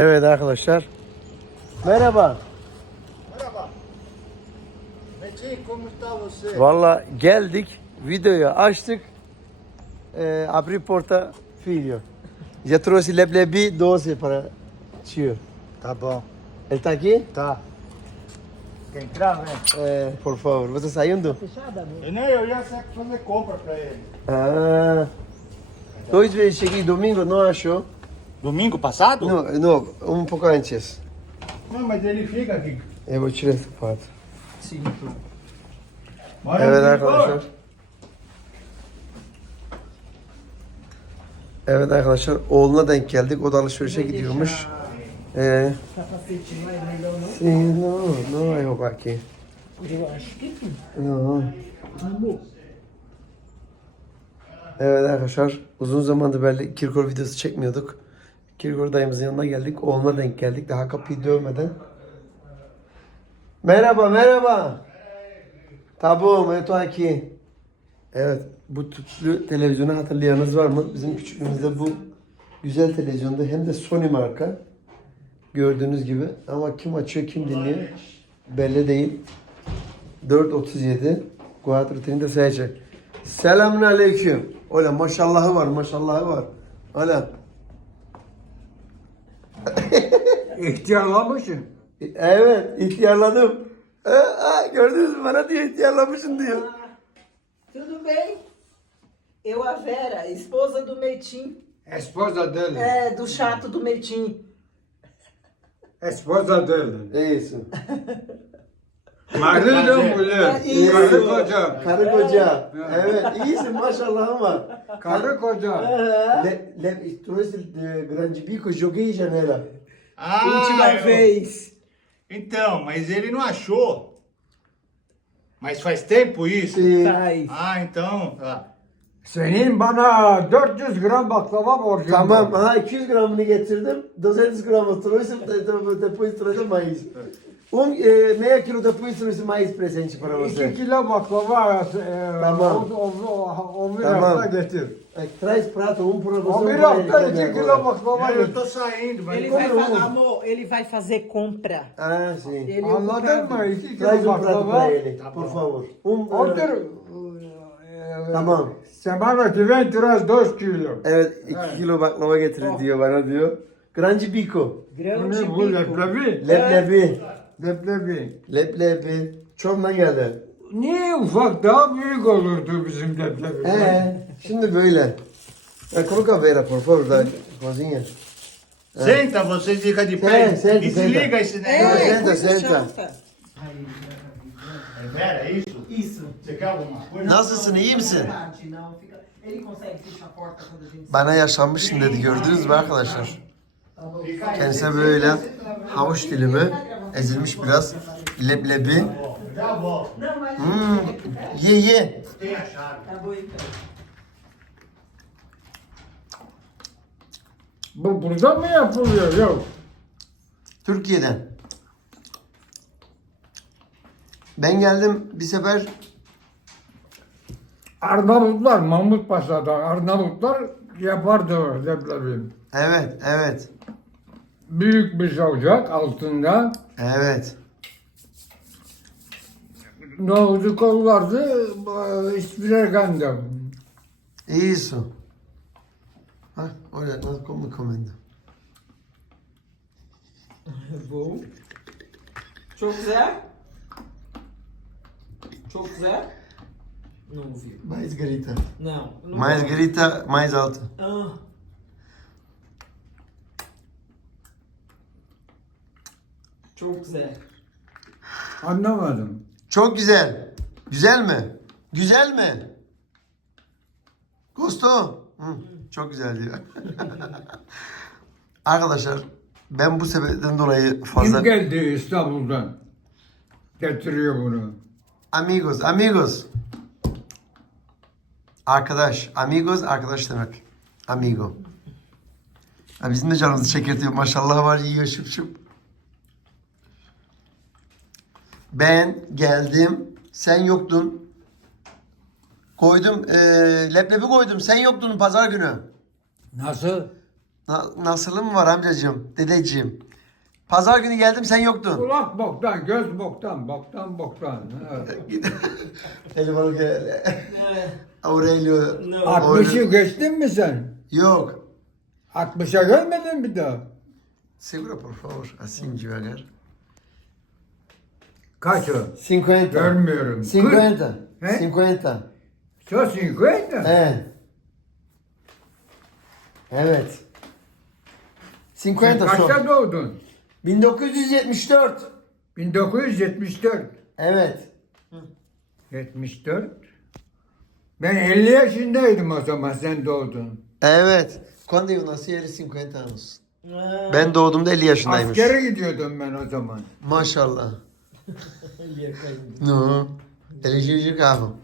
Evet arkadaşlar. Merhaba. Merhaba. Metin, como está você? Valla geldik. Videoyu açtık. Ee, abri porta filho. Já trouxe leblebi doce para tio. Tá bom. Ele tá aqui? Tá. Quer entrar, né? É, por favor. Você saindo? Eu nem eu ia fazer compra pra ele. Ah. Dois vezes cheguei domingo, não achou? Domingo passado? Não, não, um pouco antes. Não, mas ele fica aqui. Eu vou tirar essa foto. Sim. Mora Evet no arkadaşlar. Evet arkadaşlar oğluna denk geldik. O da alışverişe gidiyormuş. Ee, sim, não, não é roubar aqui. No. Evet arkadaşlar uzun zamandır böyle Kirkor videosu çekmiyorduk. Kirkor dayımızın yanına geldik. Oğluna denk geldik. Daha kapıyı dövmeden. Merhaba merhaba. Tabu aqui. Evet bu tüplü televizyonu hatırlayanınız var mı? Bizim küçüklüğümüzde bu güzel televizyonda hem de Sony marka. Gördüğünüz gibi ama kim açıyor kim dinliyor belli değil. 4.37 Guadalajara seçe. Selamun aleyküm. Öyle maşallahı var maşallahı var. Öyle. İhtiyarlamışsın. Evet ihtiyarladım. Ee, aa, gördünüz mü bana diyor ihtiyarlamışsın diyor. Tudo bem? Eu, a Vera, esposa do Metim. Esposa dele. É, do chato do Metim. Esposa dele. İyisin. Marido prazer. mulher. Isso. Karı koca. Karı koca. Evet iyisin. Karı koca. Le, le, trouxe de grande bico, joguei janela. Ah, Última eu- vez. Então, mas ele não achou. Mas faz tempo isso? Sim. Faz. Ah, então. Tá. Senin bana 400 gram baklava borcun Tamam, var. aha 200 gramını getirdim. 200 gramı trouxe, de- de- depois trouxe mais. Um, eh, meio quilo depois trouxe mais presente para 2 você. kilo baklava e, Tamam. o, o, o, o bir Tamam. hafta getir. Eh, Traz prato, um para você, O um bir para ele. hafta também 2 kilo agora. baklava Eu getir. tô saindo. Ele Como vai, eu fa- vou? amor, ele vai fazer compra. Ah, sim. Ele é Anladın ocupado. mı? 2 Traz kilo um prato baklava. para ele, por favor. Um, eh, Otur. Tamam. Sen bana vem traz 2 kilo. Evet, 2 kilo baklava getirin diyor bana diyor. Grande bico. Bu ne bu leblebi? Leblebi. Leblebi. Leblebi. Çorum'dan geldi. Niye ufak daha büyük olurdu bizim leblebi? Ee, şimdi böyle. Eh, coloca a Vera, por favor, da cozinha. Senta, você fica de pé. Senta, senta, Desliga senta. esse É, negócio. senta, senta. chata. Vera, é isso? Isso. Você quer alguma coisa? Nasılsın, iyi misin? Verdade, não. Fica... Ele consegue fechar a porta quando a gente Bana yaşanmışsın dedi gördünüz mü arkadaşlar? Kendisine böyle havuç dilimi ezilmiş biraz leblebi. Já volto. Não, mas Hmm, ye ye. Tem a chave. tá bom então. Bu burada mı yapılıyor? Yok. Türkiye'den. Ben geldim bir sefer Arnavutlar, Mahmut Paşa'da Arnavutlar yapardı leblebi. evet evet Büyük bir ocak altında evet nohudu kollardı, ispirerganda. Isso. Ah, olha, nós como comendo. Vou. Çok güzel. Çok güzel. Não ouviu. Mais grita. Não. não Mais grita, mais alto. Ah. Çok güzel. Anlamadım. Çok güzel. Güzel mi? Güzel mi? Gusto. Hı, çok güzel diyor. Arkadaşlar ben bu sebepten dolayı fazla... Kim geldi İstanbul'dan? Getiriyor bunu. Amigos, amigos. Arkadaş, amigos arkadaş demek. Amigo. Ha, bizim de canımızı çekirtiyor. Maşallah var yiyor şıp şıp. Ben geldim. Sen yoktun. Koydum. eee leblebi koydum. Sen yoktun pazar günü. Nasıl? Na- nasılım var amcacığım, dedeciğim? Pazar günü geldim sen yoktun. Kulak boktan, göz boktan, boktan boktan. Evet. Telefonu gel. Aurelio. 60'ı geçtin mi sen? Yok. 60'a gelmedin bir daha. Segura por favor, assim devagar. Kaç o? 50. Görmüyorum. 50. He? 50. Sos 50? Evet. Evet. 50 Sen son. kaçta doğdun? 1974. 1974. Evet. 74. Ben 50 yaşındaydım o zaman sen doğdun. Evet. Quando eu nasci ele 50 anos. Ben doğduğumda 50 yaşındaymış. Askere gidiyordum ben o zaman. Maşallah. No. Ele dirige carro.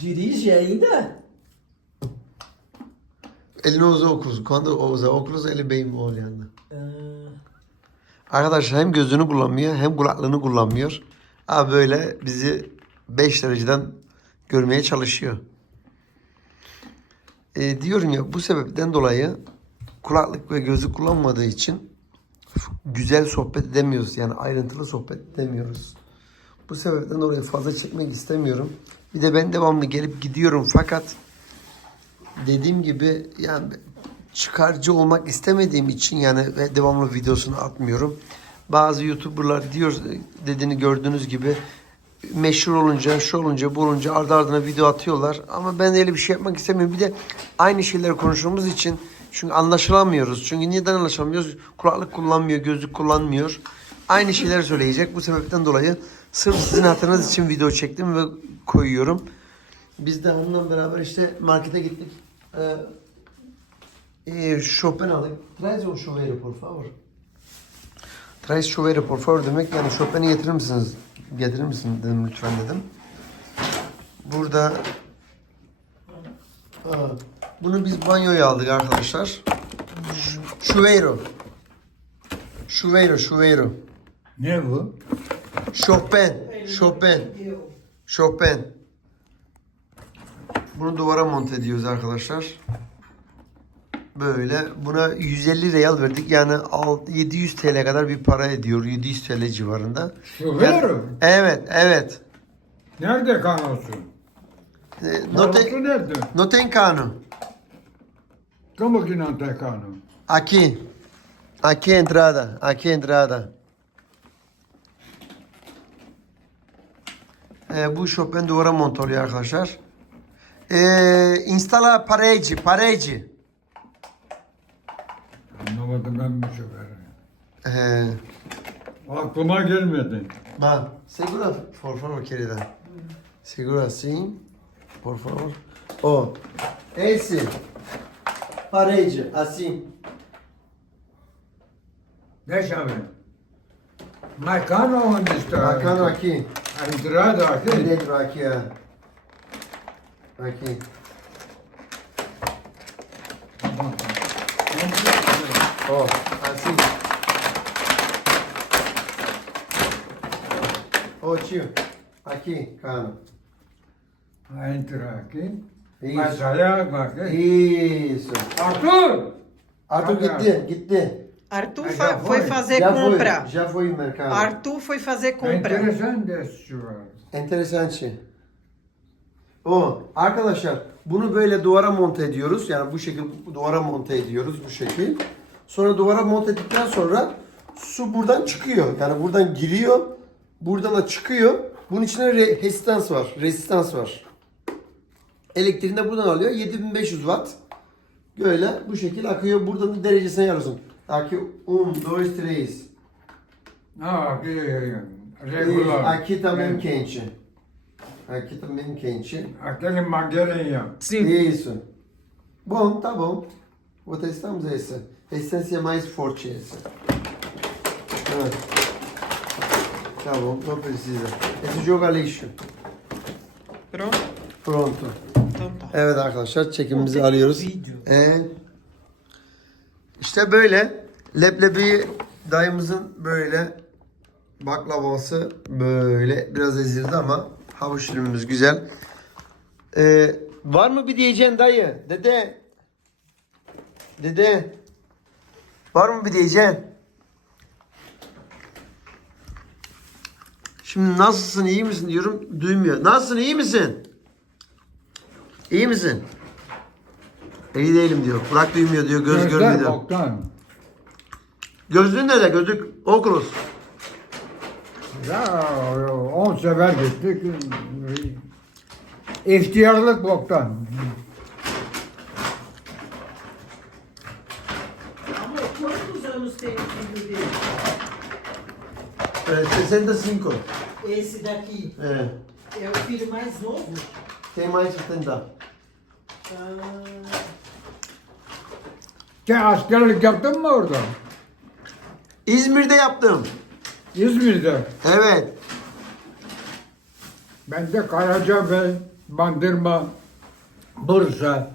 Dirige ainda? Ele não usa óculos. Quando usa óculos ele bem olhando. Ah, Arkadaşlar hem gözünü kullanmıyor hem kulaklığını kullanmıyor. Ama böyle bizi 5 dereceden görmeye çalışıyor. E, diyorum ya bu sebepten dolayı kulaklık ve gözlük kullanmadığı için güzel sohbet edemiyoruz. Yani ayrıntılı sohbet edemiyoruz. Bu sebepten dolayı fazla çekmek istemiyorum. Bir de ben devamlı gelip gidiyorum fakat dediğim gibi yani çıkarcı olmak istemediğim için yani devamlı videosunu atmıyorum. Bazı YouTuber'lar diyor dediğini gördüğünüz gibi meşhur olunca, şu olunca, bu olunca ardı ardına video atıyorlar. Ama ben öyle bir şey yapmak istemiyorum. Bir de aynı şeyleri konuştuğumuz için çünkü anlaşılamıyoruz. Çünkü neden anlaşamıyoruz? Kulaklık kullanmıyor, gözlük kullanmıyor. Aynı şeyleri söyleyecek. Bu sebepten dolayı sırf sizin hatırınız için video çektim ve koyuyorum. Biz de hanımla beraber işte markete gittik. Ee, e, Chopin aldık. Traz un chuveiro por favor. Traz chuveiro por favor demek yani Chopin'i getirir misiniz? Getirir misin dedim lütfen dedim. Burada Aa, bunu biz banyoya aldık arkadaşlar. Ş- Chuveiro. Chuveiro, chuveiro. Ne bu? Chopin, Chopin. Chopin. Bunu duvara monte ediyoruz arkadaşlar. Böyle. Buna 150 real verdik. Yani alt- 700 TL kadar bir para ediyor. 700 TL civarında. Şuvero. Evet, evet. Nerede kanosu? Ee, Kanosu Note, nerede? noten cano. Como que não tem cano? Aqui. Aqui a entrada. Aqui a entrada. Ee, bu Chopin duvara monte oluyor arkadaşlar. Ee, instala parede, parede. Anlamadım ben bu şoförü. Ee, Aklıma gelmedi. Va, segura, por favor, querida. Segura assim, por favor. Ó, esse, parede, assim. Ver. Mas cano onde está? Bacana aqui. A entrada aqui? Dentro, aqui, ó. Aqui. Ó, assim. Ô, tio, aqui, cano. Entra aqui. Isso. Vai sair água aqui. Isso. Arthur! Arthur, Olha. gitti, gitti. Arthur Mas fa- já foi foi? fazer Já compra. foi, já foi no mercado. Arthur foi fazer É compra. interessante esse chuveiro. Enteresanti. O arkadaşlar bunu böyle duvara monte ediyoruz. Yani bu şekil duvara monte ediyoruz bu şekil. Sonra duvara monte ettikten sonra su buradan çıkıyor. Yani buradan giriyor. Buradan da çıkıyor. Bunun içinde re- resistans var. Resistans var. Elektriğini de buradan alıyor. 7500 watt. Böyle bu şekil akıyor. Buradan da derecesini ayarlıyorsun. Aqui 1, 2, 3. Ah, aqui E regular. aqui também É. quente. Aqui também quente. Aquele mangueirinho. Sim. Isso. Bom, tá bom. Vou testamos esse. É mais forte esse. Ah. Tá bom, não precisa. Esse jogo é lixo. Pronto. Pronto. Então tá. Evet arkadaşlar çekimimizi alıyoruz. Ee, işte böyle leblebi dayımızın böyle baklavası böyle biraz ezildi ama havuç dilimimiz güzel. Ee, var mı bir diyeceğin dayı? Dede. Dede. Var mı bir diyeceğin? Şimdi nasılsın iyi misin diyorum duymuyor. Nasılsın iyi misin? İyi misin? İyi değilim diyor. Kulak duymuyor diyor. Göz Gözler görmüyor diyor. boktan. Gözlüğün nerede? Gözlük Oculus. Ya 10 sefer gittik. İhtiyarlık boktan. Amor, quantos anos tem o filho dele? Evet, 65. Esse daqui Evet. é o filho mais novo? Tem mais 70. Ah, Sen askerlik yaptın mı orada? İzmir'de yaptım. İzmir'de. Evet. Ben de Karacabey, Bandırma, Bursa.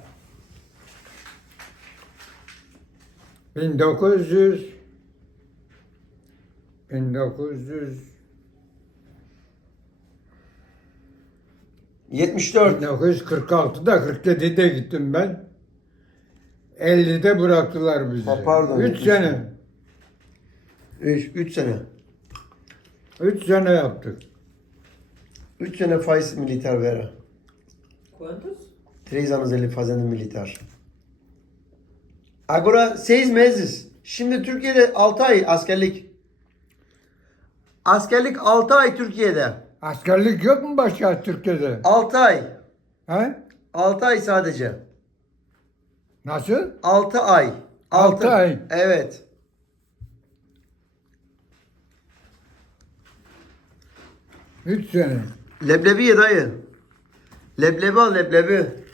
1900 1900 74. 1946'da 47'de gittim ben. 50'de bıraktılar bizi. Ha, pardon, 3 yetmiş. sene. 3, 3 sene. 3 sene yaptık. 3 sene faz militar vera. quantos? 3 anos ele fazendo militar. Agora 6 meses. Şimdi Türkiye'de 6 ay askerlik. Askerlik 6 ay Türkiye'de. Askerlik yok mu başka Türkiye'de? 6 ay. He? 6 ay sadece. Nasıl? 6 ay. Altı ay. Evet. Üç sene. Leblebi ye dayı. Leblebi al leblebi.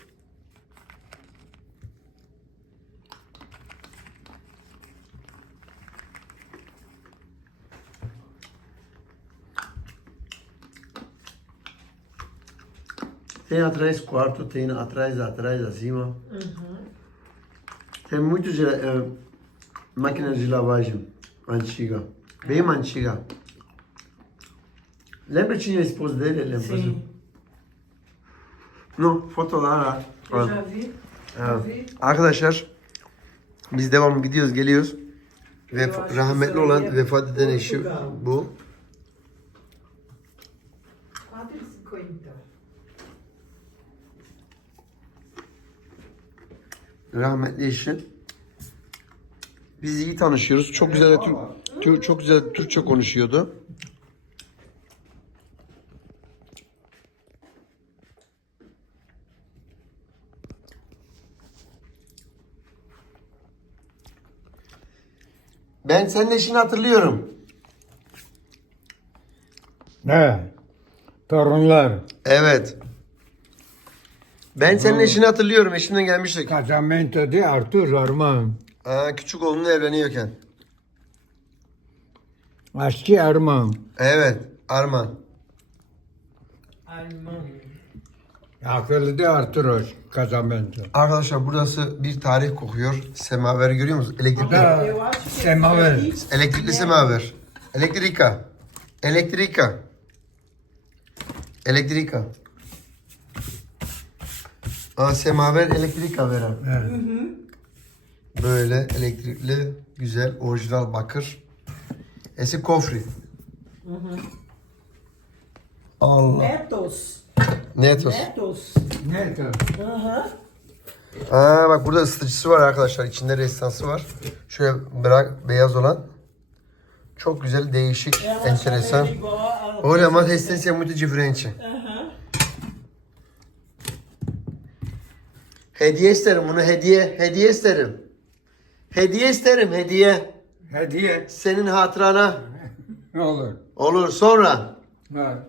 Tem atrás quarto, tem atrás, atrás, acima. Tem muitos eh, máquinas de lavagem antiga, bem antiga. Lembra que tinha a esposa dele? Lembra? Sim. No, fotolar. Eu ha. já vi. Vi. Arkadaşlar biz devam gidiyoruz geliyoruz. Ve Eu rahmetli olan vefat eden eşi bu. Rahmetli eşi. Biz iyi tanışıyoruz. Çok güzel de Tür- Tür- çok güzel de Türkçe konuşuyordu. Ben senin eşini hatırlıyorum. Ne? Torunlar. Evet. Ben senin eşini hatırlıyorum. Eşimden gelmiştik. Casamento de Artur Arman. Aa, küçük oğlunla evleniyorken. Aşçı Arman. Evet. Arman. Alemão. Akıllı de Arturos. Casamento. Arkadaşlar burası bir tarih kokuyor. Semaver görüyor musunuz? Elektrikli, Da- Eu acho que esse Semaver. elektrikli semaver. Elektrika. Elektrika. Elektrika. Aa, semaver elektrika veren. Evet. Böyle elektrikli, güzel, orijinal bakır. Esi kofri. Allah. Netos. Netos. Netos. Neyse. Aham. Aa, bak burada ısıtıcısı var arkadaşlar. İçinde restansı var. Şöyle bırak beyaz olan. Çok güzel, değişik, enteresan. também é igual a... Olha, Hediye isterim bunu hediye. Hediye isterim. Hediye isterim hediye. Hediye. Senin hatırana. Ne olur. Olur sonra. Ha.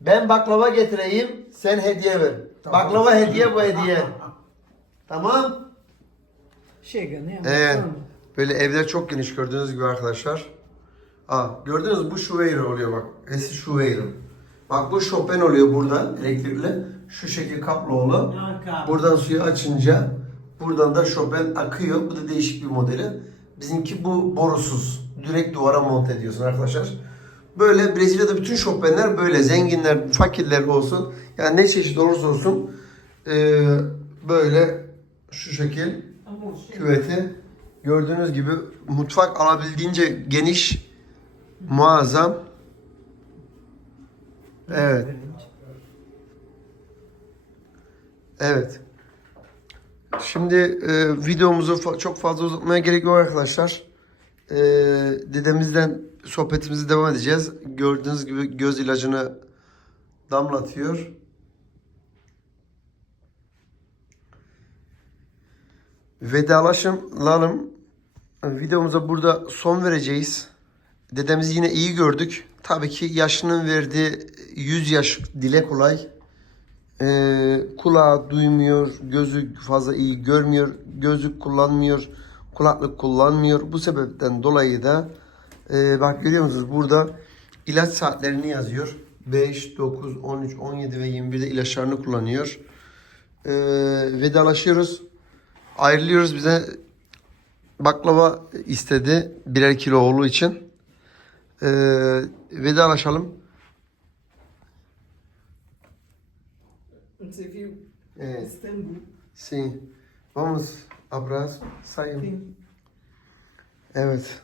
Ben baklava getireyim. Sen hediye ver. Baklava hediye bu hediye. Tamam. Né? amor? Evet. Böyle evler çok geniş gördüğünüz gibi arkadaşlar. Aa, gördünüz mü? Bu Schuweir oluyor bak. Esi Schuweir. Bak bu Chopin oluyor burada elektrikli. Şu şekil cabo. Buradan suyu açınca buradan da Chopin akıyor. Bu da değişik bir modeli. Bizimki bu borusuz. Direkt duvara monte ediyorsun arkadaşlar. Böyle Brezilya'da bütün Chopin'ler böyle. Zenginler, fakirler olsun. Yani ne çeşit olursa olsun eee, böyle şu şekil küveti Gördüğünüz gibi mutfak alabildiğince geniş, muazzam. Evet. Evet. Şimdi e, videomuzu fa- çok fazla uzatmaya gerek yok arkadaşlar. E, dedemizden sohbetimizi devam edeceğiz. Gördüğünüz gibi göz ilacını damlatıyor. Vedalaşalım. Videomuza burada son vereceğiz. Dedemizi yine iyi gördük. Tabii ki yaşının verdiği 100 yaş dile kolay. Ee, kulağı duymuyor, gözü fazla iyi görmüyor, gözlük kullanmıyor, kulaklık kullanmıyor. Bu sebepten dolayı da e, bak görüyor musunuz burada ilaç saatlerini yazıyor. 5, 9, 13, 17 ve 21'de ilaçlarını kullanıyor. Ee, vedalaşıyoruz. Ayrılıyoruz bize baklava istedi birer kilo oğlu için. Ee, vedalaşalım. Você Istambul. Sim. Vamos abraço. Sim. Evet.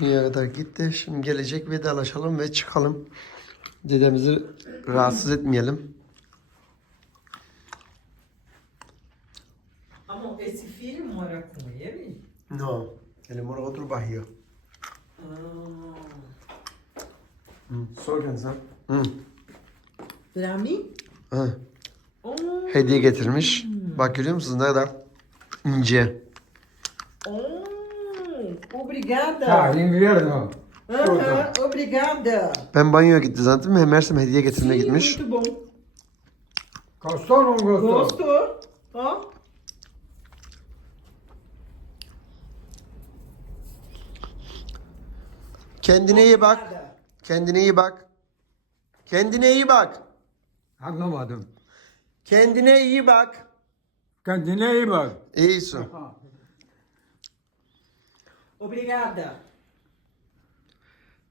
Dünya kadar gitti. Şimdi gelecek vedalaşalım ve çıkalım. Dedemizi rahatsız etmeyelim. Amor, esse filho mora com ele? No. Ele mora outro barrio. Ah. Sorgen sen. Hı. Pra mim? Hı. Hediye getirmiş. Bak görüyor musunuz ne kadar ince. Oh. Obrigada. Ha, invierno. Aham, obrigada. Ben banyoya gitti zannettim. Meğersem hediye getirmeye Sim, gitmiş. muito bom. Gostou ou não gostou? Gostou? Ó. Kendine iyi bak. Kendine iyi bak. Kendine iyi bak. Anlamadım. Kendine iyi bak. Kendine iyi bak. Ha. Obrigada.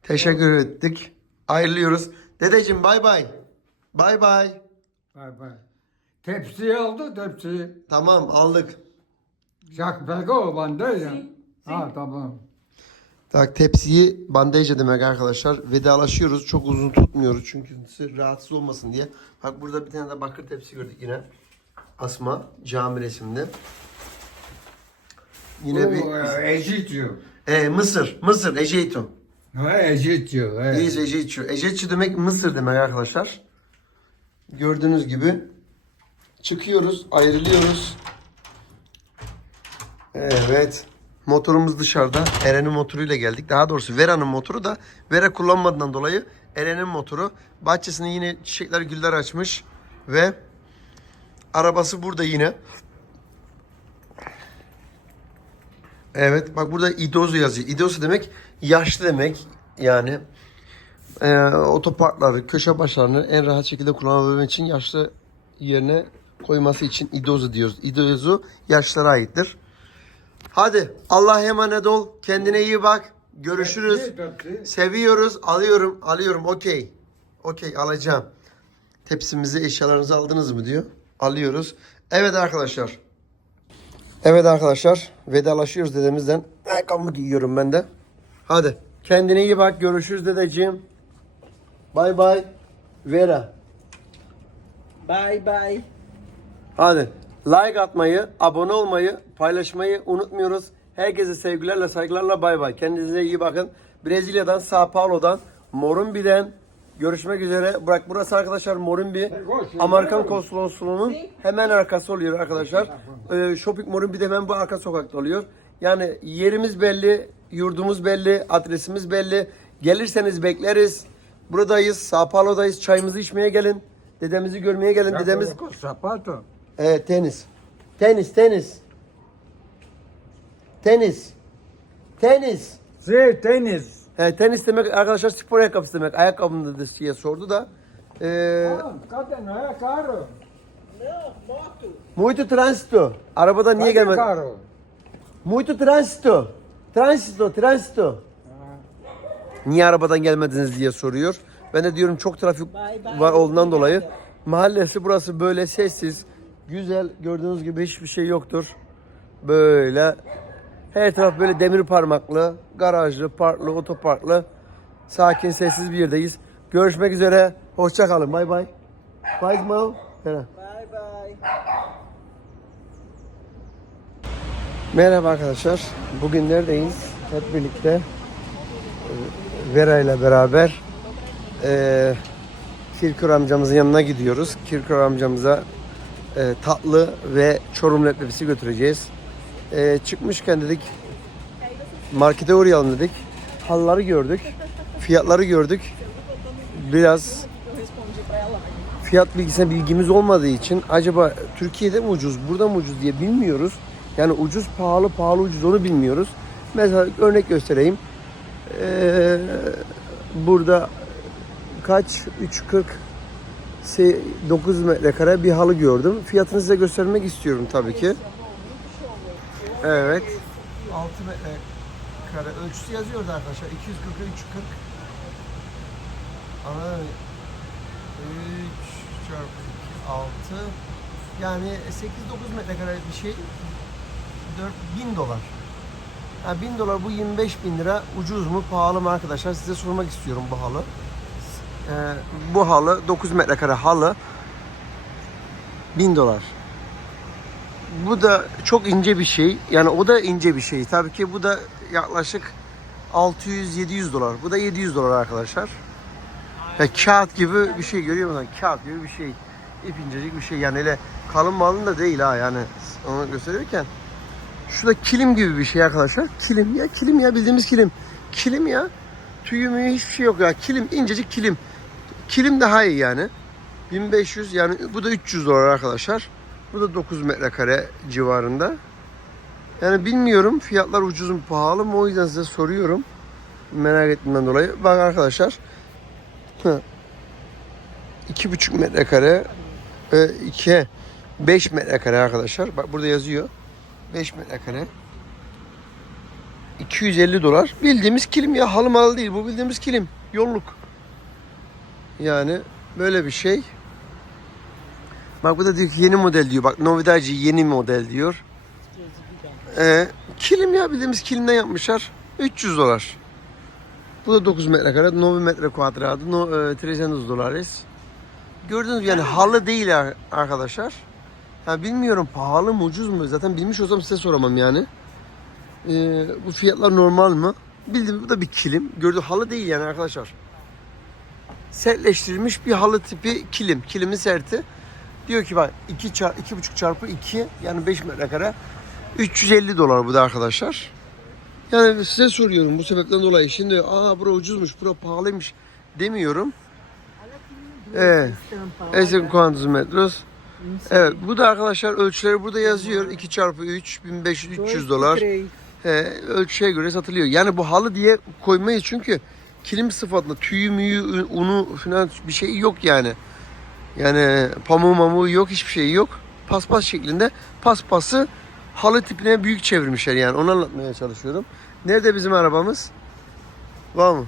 Teşekkür ettik. Ayrılıyoruz. Dedeciğim bay bay. Bay bay. Bay bay. Tepsiyi aldı tepsiyi. Tamam aldık. Jak pego bandeja. Sim, Ha tamam. Tak tepsiyi bandeja demek arkadaşlar. Vedalaşıyoruz. Çok uzun tutmuyoruz çünkü rahatsız olmasın diye. Bak burada bir tane de bakır tepsi gördük yine. Asma cami resimli. Yine bir Bu e, Ejitio. e, Mısır, Mısır, Ejeytu. Ha, Ejitio. Evet. Ejeytu. Ejeytu demek Mısır demek arkadaşlar. Gördüğünüz gibi çıkıyoruz, ayrılıyoruz. Evet. Motorumuz dışarıda. Eren'in motoruyla geldik. Daha doğrusu Vera'nın motoru da Vera kullanmadığından dolayı Eren'in motoru. Bahçesine yine çiçekler, güller açmış ve arabası burada yine. Evet bak burada idozu yazıyor. İdozu demek yaşlı demek. Yani e, otoparkları, köşe başlarını en rahat şekilde kullanabilmek için yaşlı yerine koyması için idozu diyoruz. İdozu yaşlılara aittir. Hadi Allah'a emanet ol. Kendine iyi bak. Görüşürüz. Seviyoruz. Alıyorum. Alıyorum. Okey. Okey alacağım. Tepsimizi eşyalarınızı aldınız mı diyor. Alıyoruz. Evet arkadaşlar. Evet arkadaşlar. Vedalaşıyoruz dedemizden. Ayakkabımı giyiyorum ben de. Hadi. Kendine iyi bak. Görüşürüz dedeciğim. Bay bay. Vera. Bye, bye. Hadi. Like atmayı, abone olmayı, paylaşmayı unutmuyoruz. Herkese sevgilerle, saygılarla bay bay. Kendinize iyi bakın. Brezilya'dan, Sao Paulo'dan, Morumbi'den görüşmek üzere. Bırak burası arkadaşlar Morumbi. Amerikan konsolosluğunun hemen arkası oluyor arkadaşlar. Ee, Shopping Morumbi'de hemen bu arka sokakta oluyor. Yani yerimiz belli, yurdumuz belli, adresimiz belli. Gelirseniz bekleriz. Buradayız, Sao Paulo'dayız. Çayımızı içmeye gelin. Dedemizi görmeye gelin. Dedemiz. Sapato. Evet tenis. Tenis, tenis. Tenis. Tenis. Si, tenis. He, tenis demek arkadaşlar spor ayakkabısı demek. Ayakkabım dedi diye sordu da. Ee, caro. Não, moto. muito transito. Arabada niye gelmedi? caro? Muito transito. Transito, transito. Niye arabadan gelmediniz diye soruyor. Ben de diyorum çok trafik var olduğundan dolayı. Mahallesi burası böyle sessiz, güzel. Gördüğünüz gibi hiçbir şey yoktur. Böyle her taraf böyle demir parmaklı, garajlı, parklı, otoparklı. Sakin, sessiz bir yerdeyiz. Görüşmek üzere. Hoşça kalın. Bay bay. Bye Mau. Merhaba. Arkadaşlar. Bugün neredeyiz? Hep birlikte e, Vera ile beraber e, Kirkör amcamızın yanına gidiyoruz. Kirkör amcamıza e, tatlı ve çorum leblebisi götüreceğiz. E, çıkmışken dedik markete uğrayalım dedik. Halıları gördük. Fiyatları gördük. Biraz fiyat bilgisine bilgimiz olmadığı için acaba Türkiye'de mi ucuz, burada mı ucuz diye bilmiyoruz. Yani ucuz, pahalı, pahalı, ucuz onu bilmiyoruz. Mesela örnek göstereyim. Ee, burada kaç? 3.40 se- 9 metrekare bir halı gördüm. Fiyatını size göstermek istiyorum tabii ki. Evet. 6 metrekare ölçüsü yazıyordu arkadaşlar. 240'a 340. Anladın mı? 3 çarpı 2 6 yani 8-9 metrekare bir şey 4000 dolar. Ha, 1000 dolar bu 25 bin lira ucuz mu pahalı mı arkadaşlar size sormak istiyorum bu halı. Ee, bu halı 9 metrekare halı 1000 dolar. Bu da çok ince bir şey. Yani o da ince bir şey. Tabii ki bu da yaklaşık 600-700 dolar. Bu da 700 dolar arkadaşlar. Ya kağıt gibi bir şey görüyor musun? Kağıt gibi bir şey. İp incecik bir şey. Yani öyle kalın malın da değil ha yani. Onu gösterirken. Şu da kilim gibi bir şey arkadaşlar. Kilim ya kilim ya bildiğimiz kilim. Kilim ya. Tüyü müyü hiçbir şey yok ya. Kilim incecik kilim. Kilim daha iyi yani. 1500 yani bu da 300 dolar arkadaşlar. Bu da 9 metrekare civarında. Yani bilmiyorum fiyatlar ucuz mu pahalı mı o yüzden size soruyorum. Merak ettiğimden dolayı. Bak arkadaşlar Hı. İki buçuk metrekare e, iki beş metrekare arkadaşlar. Bak burada yazıyor. 5 metrekare. 250 dolar. Bildiğimiz kilim ya halı malı değil. Bu bildiğimiz kilim. Yolluk. Yani böyle bir şey. Bak bu da diyor ki yeni model diyor. Bak Novidaci yeni model diyor. Ee, kilim ya bildiğimiz kilimden yapmışlar. 300 dolar. Bu da 9 metrekare, 9 metre kuadrado, no, e, 300 dolares. Gördüğünüz gibi yani halı değil ar- arkadaşlar. Ya bilmiyorum pahalı mı ucuz mu? Zaten bilmiş olsam size soramam yani. Ee, bu fiyatlar normal mı? Bildiğim bu da bir kilim. Gördüğü halı değil yani arkadaşlar. Sertleştirilmiş bir halı tipi kilim. Kilimin serti. Diyor ki bak 2 çar 2,5 çarpı 2 yani 5 metrekare 350 dolar bu da arkadaşlar. Yani size soruyorum bu sebepten dolayı. Şimdi aa bura ucuzmuş, bura pahalıymış demiyorum. Evet. Esim kuantus metros. Evet bu da arkadaşlar ölçüleri burada yazıyor. 2 çarpı 3 1500 300 dolar. He, ölçüye göre satılıyor. Yani bu halı diye koymayız çünkü kilim sıfatında tüyü müyü unu falan bir şey yok yani. Yani pamuğu mamuğu yok hiçbir şey yok. Paspas şeklinde paspası halı tipine büyük çevirmişler yani onu anlatmaya çalışıyorum. Nerede bizim arabamız? Var mı?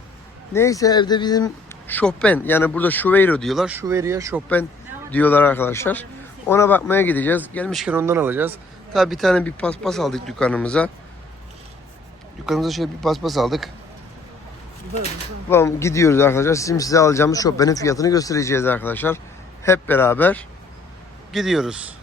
Neyse evde bizim Chopin yani burada Chuveiro diyorlar. Chuveiro'ya Chopin diyorlar arkadaşlar. Ona bakmaya gideceğiz. Gelmişken ondan alacağız. Tabi bir tane bir paspas aldık dükkanımıza. Dükkanımıza şöyle bir paspas aldık. Tamam gidiyoruz arkadaşlar. Şimdi size alacağımız Chopin'in fiyatını göstereceğiz arkadaşlar. Hep beraber gidiyoruz.